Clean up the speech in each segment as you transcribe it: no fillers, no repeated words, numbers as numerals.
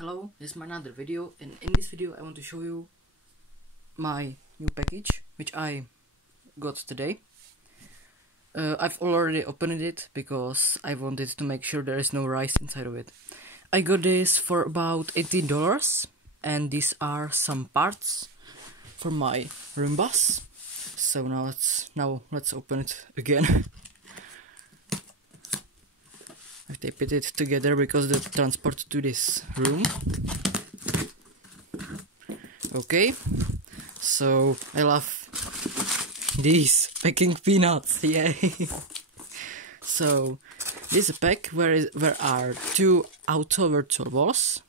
Hello, this is my another video, and in this video I want to show you my new package which I got today. I've already opened it because I wanted to make sure there is no rice inside of it. I got this for about $18, and these are some parts for my Roombas. So now let's open it again. I've taped it together because the transport to this room. Okay, so I love these packing peanuts, yay! So this is a pack where are two auto virtual balls,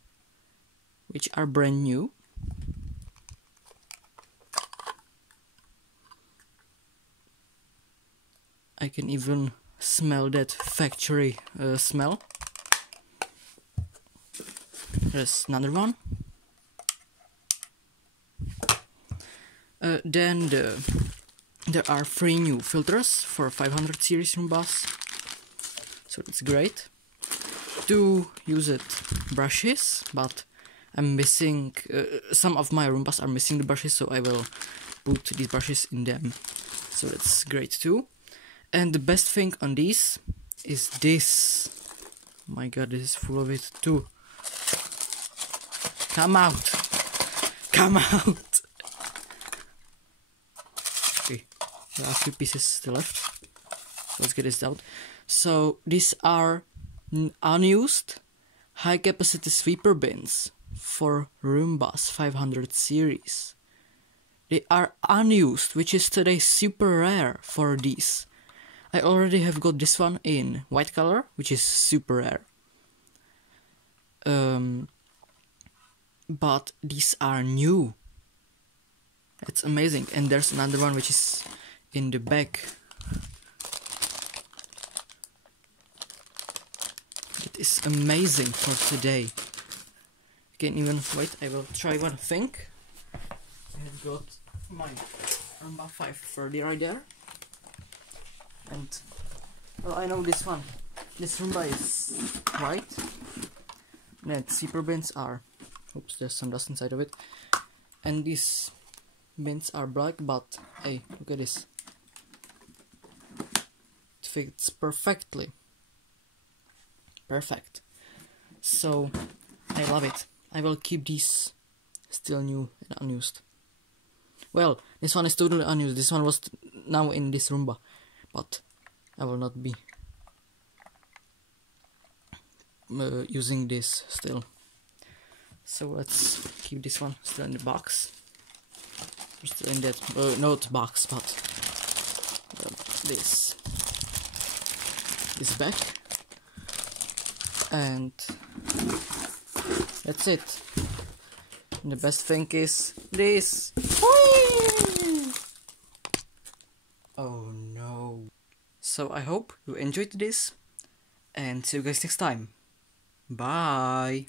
which are brand new. I can even smell that factory smell. There's another one. Then there are 3 new filters for 500 series Roombas, so that's great. 2 used brushes, but I'm missing, some of my Roombas are missing the brushes, so I will put these brushes in them, so that's great too. And the best thing on these is this. Oh my god, this is full of it too. Come out! Come out! Okay, there are a few pieces still left. Let's get this out. So these are unused high capacity sweeper bins for Roombas 500 series. They are unused, which is today super rare for these. I already have got this one in white color, which is super rare. But these are new. It's amazing. And there's another one which is in the back. It is amazing for today. I can't even wait. I will try one thing. I have got my Roomba 530 right there. And well, I know this one. This Roomba is white. And zipper bins are. Oops, there's some dust inside of it. And these bins are black, but hey, look at this. It fits perfectly. Perfect. So I love it. I will keep these still new and unused. Well, this one is totally unused. This one was now in this Roomba. But I will not be using this still. So let's keep this one still in the box. Still in that, not box, but this back. And that's it. And the best thing is this. Whee! Oh no. So I hope you enjoyed this, and see you guys next time. Bye.